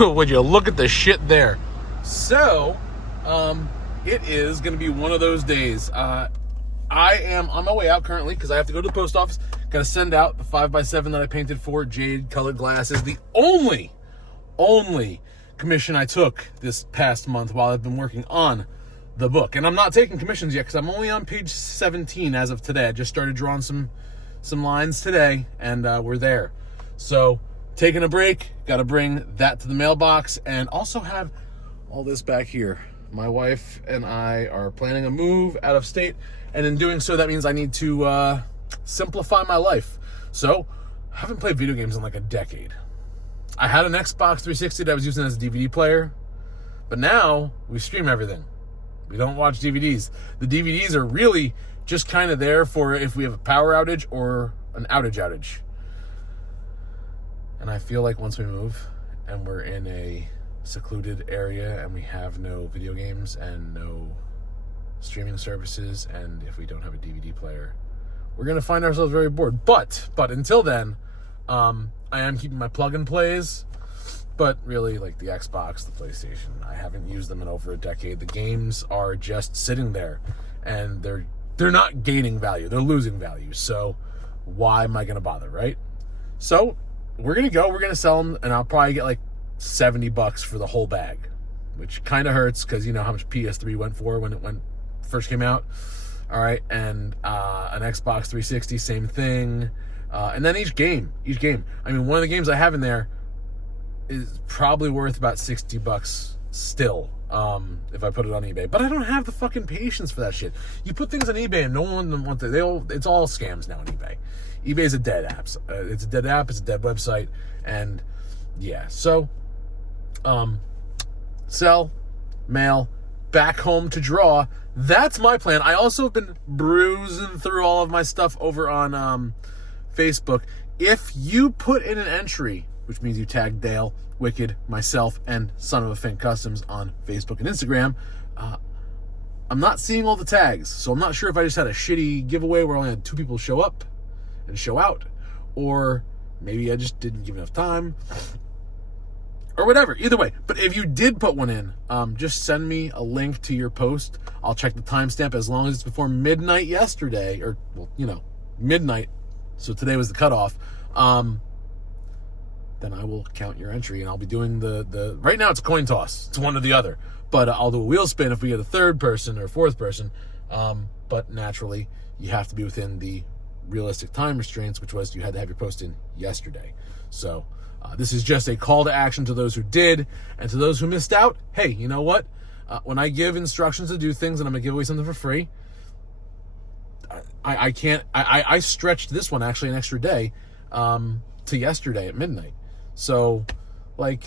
Would you look at the shit there? So, it is going to be one of those days. I am on my way out currently because I have to go to the post office. Got to send out the 5x7 that I painted for jade colored glasses. The only commission I took this past month while I've been working on the book. And I'm not taking commissions yet because I'm only on page 17 as of today. I just started drawing some lines today, and we're there. So, taking a break, got to bring that to the mailbox, and also have all this back here. My wife and I are planning a move out of state, and in doing so, that means I need to simplify my life. So, I haven't played video games in like a decade. I had an Xbox 360 that I was using as a DVD player, but now we stream everything. We don't watch DVDs. The DVDs are really just kind of there for if we have a power outage or an outage. And I feel like once we move and we're in a secluded area and we have no video games and no streaming services, and if we don't have a DVD player, we're going to find ourselves very bored. But until then, I am keeping my plug-and plays, but really like the Xbox, the PlayStation, I haven't used them in over a decade. The games are just sitting there, and they're not gaining value. They're losing value. So why am I going to bother, right? So we're going to sell them, and I'll probably get like $70 for the whole bag, which kind of hurts because you know how much PS3 went for when it first came out. All right, and an Xbox 360, same thing. And then each game. I mean, one of the games I have in there is probably worth about $60 still, if I put it on eBay. But I don't have the fucking patience for that shit. You put things on eBay and no one wants it. It's all scams now on eBay. eBay's a dead app. It's a dead app. It's a dead website. And yeah, so sell, mail, back home to draw. That's my plan. I also have been bruising through all of my stuff over on Facebook. If you put in an entry, which means you tag Dale, Wicked, myself, and Son of a Fink Customs on Facebook and Instagram, I'm not seeing all the tags, so I'm not sure if I just had a shitty giveaway where I only had 2 people show up and show out, or maybe I just didn't give enough time, or whatever. Either way, but if you did put one in, just send me a link to your post. I'll check the timestamp as long as it's before midnight yesterday, or, well, midnight. So today was the cutoff. Then I will count your entry, and I'll be doing the right now it's a coin toss. It's one or the other. But I'll do a wheel spin if we get a third person or fourth person. But naturally, you have to be within the realistic time restraints, which was you had to have your post in yesterday. So this is just a call to action to those who did, and to those who missed out. Hey, you know what? When I give instructions to do things and I'm gonna give away something for free, I stretched this one actually an extra day to yesterday at midnight. So, like,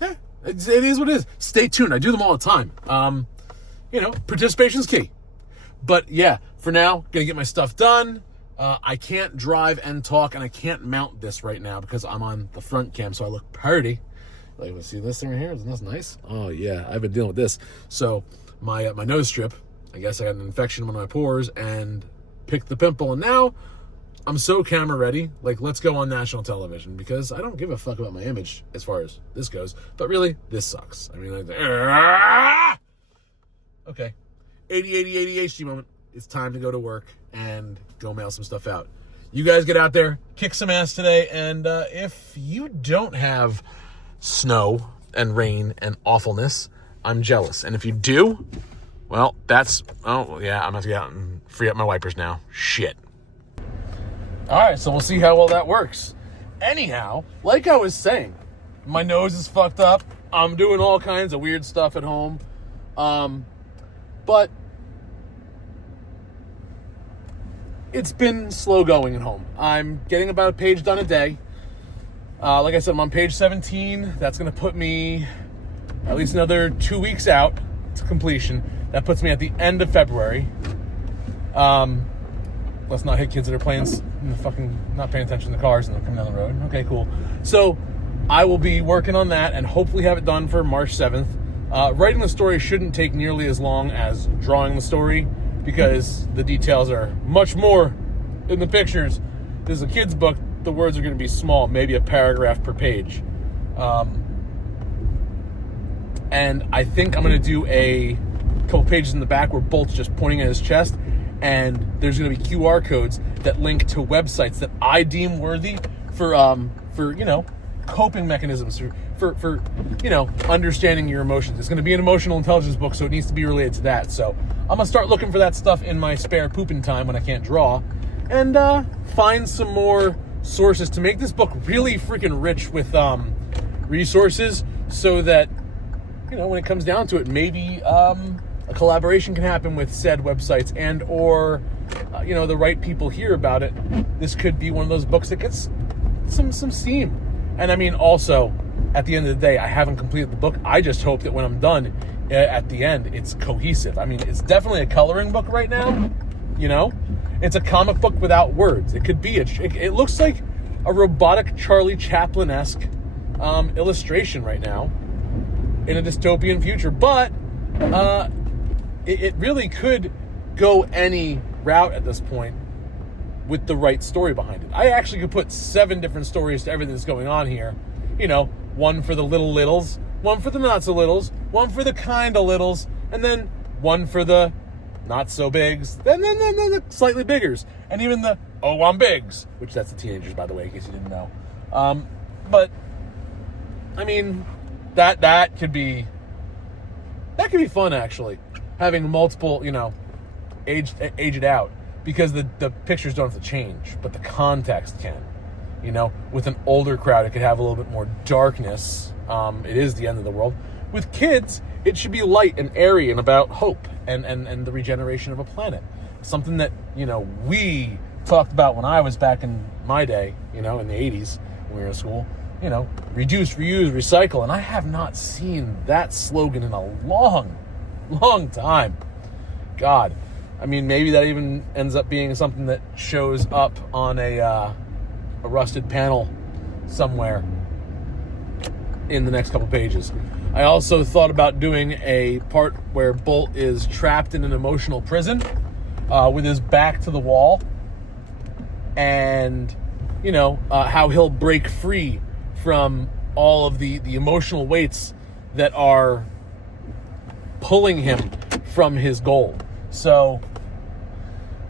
yeah, it is what it is. Stay tuned. I do them all the time. Participation's key. But yeah, for now, gonna get my stuff done. I can't drive and talk, and I can't mount this right now because I'm on the front cam, so I look pretty. Like, see this thing right here? Isn't this nice? Oh yeah, I've been dealing with this. So my nose strip, I guess I got an infection in one of my pores and picked the pimple, and now I'm so camera ready. Like, let's go on national television because I don't give a fuck about my image as far as this goes. But really, this sucks. I mean, okay. ADHD moment. It's time to go to work and go mail some stuff out. You guys get out there, kick some ass today, and if you don't have snow and rain and awfulness, I'm jealous. And if you do, well, I'm gonna have to get out and free up my wipers now. Shit. All right, so we'll see how well that works. Anyhow, like I was saying, my nose is fucked up. I'm doing all kinds of weird stuff at home. But it's been slow going at home. I'm getting about a page done a day. Like I said, I'm on page 17. That's going to put me at least another 2 weeks out to completion. That puts me at the end of February. Let's not hit kids that are playing, not paying attention to the cars and they're coming down the road. Okay, cool. So I will be working on that and hopefully have it done for March 7th. Writing the story shouldn't take nearly as long as drawing the story because the details are much more in the pictures. This is a kid's book. The words are going to be small, maybe a paragraph per page. And I think I'm going to do a couple pages in the back where Bolt's just pointing at his chest, and there's going to be QR codes that link to websites that I deem worthy for coping mechanisms, for understanding your emotions. It's going to be an emotional intelligence book, so it needs to be related to that. So I'm going to start looking for that stuff in my spare pooping time when I can't draw, and find some more sources to make this book really freaking rich with resources, so that when it comes down to it, maybe a collaboration can happen with said websites, and or the right people hear about it. This could be one of those books that gets some steam. And I mean, also, at the end of the day, I haven't completed the book. I just hope that when I'm done, at the end, it's cohesive. I mean, it's definitely a coloring book right now. It's a comic book without words. It could be it looks like a robotic Charlie Chaplin-esque illustration right now in a dystopian future, but it really could go any route at this point with the right story behind it. I actually could put 7 different stories to everything that's going on here. One for the little littles, one for the not so littles, one for the kind of littles, and then one for the not so bigs, then the slightly biggers, and even the I'm bigs, which that's the teenagers, by the way, in case you didn't know. But I mean, that could be fun, actually, having multiple, age it out, because the pictures don't have to change, but the context can. With an older crowd, it could have a little bit more darkness. It is the end of the world. With kids, it should be light and airy and about hope and the regeneration of a planet. Something that, we talked about when I was back in my day, in the 80s when we were in school. Reduce, reuse, recycle. And I have not seen that slogan in a long, long time. God. I mean, maybe that even ends up being something that shows up on a rusted panel somewhere in the next couple pages. I also thought about doing a part where Bolt is trapped in an emotional prison with his back to the wall, and how he'll break free from all of the emotional weights that are pulling him from his goal. So,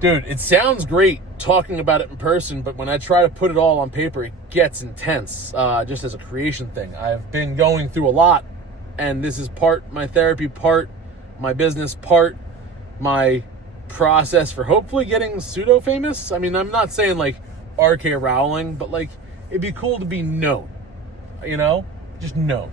dude, it sounds great talking about it in person, but when I try to put it all on paper, it gets intense, just as a creation thing. I've been going through a lot, and this is part my therapy, part my business, part my process for hopefully getting pseudo-famous. I mean, I'm not saying like R.K. Rowling, but like, it'd be cool to be known, just known.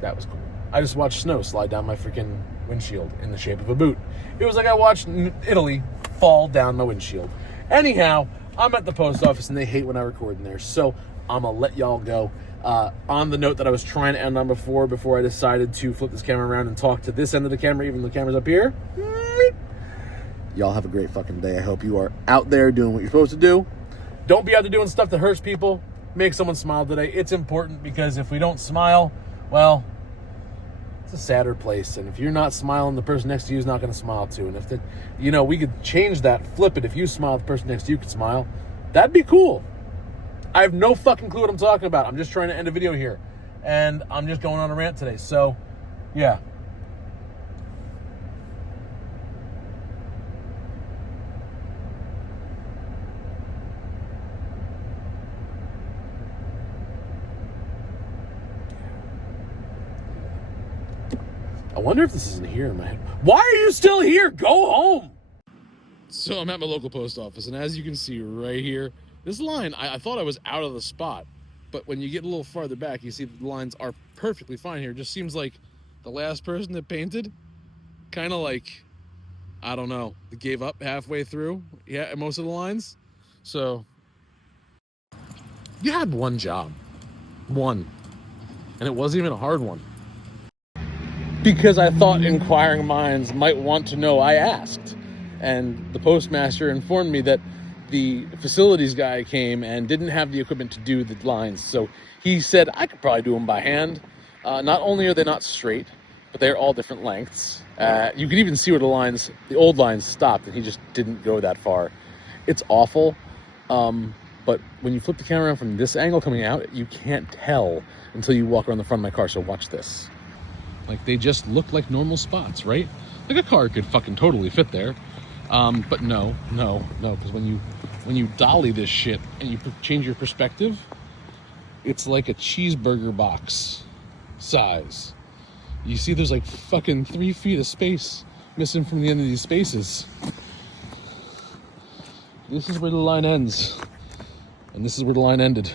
That was cool. I just watched snow slide down my freaking windshield in the shape of a boot. It was like I watched Italy fall down my windshield. Anyhow, I'm at the post office and they hate when I record in there, so I'm gonna let y'all go. On the note that I was trying to end on before I decided to flip this camera around and talk to this end of the camera, even though the camera's up here. Y'all have a great fucking day. I hope you are out there doing what you're supposed to do. Don't be out there doing stuff that hurts people. Make someone smile today. It's important, because if we don't smile, well, it's a sadder place. And if you're not smiling, the person next to you is not going to smile too. And if we could change that, flip it. If you smile, the person next to you could smile. That'd be cool. I have no fucking clue what I'm talking about. I'm just trying to end a video here, and I'm just going on a rant today. So, yeah. I wonder if this isn't here in my head. Why are you still here? Go home! So I'm at my local post office, and as you can see right here, this line, I thought I was out of the spot, but when you get a little farther back, you see the lines are perfectly fine here. It just seems like the last person that painted kind of like, I don't know, they gave up halfway through, yeah, most of the lines. So, you had one job. One. And it wasn't even a hard one. Because I thought inquiring minds might want to know, I asked. And the postmaster informed me that the facilities guy came and didn't have the equipment to do the lines. So he said I could probably do them by hand. Not only are they not straight, but they're all different lengths. You can even see where the old lines stopped, and he just didn't go that far. It's awful. But when you flip the camera around from this angle coming out, you can't tell until you walk around the front of my car. So watch this. Like, they just look like normal spots, right? Like a car could fucking totally fit there. But no, because when you dolly this shit and you change your perspective, it's like a cheeseburger box size. You see there's like fucking 3 feet of space missing from the end of these spaces. This is where the line ends. And this is where the line ended.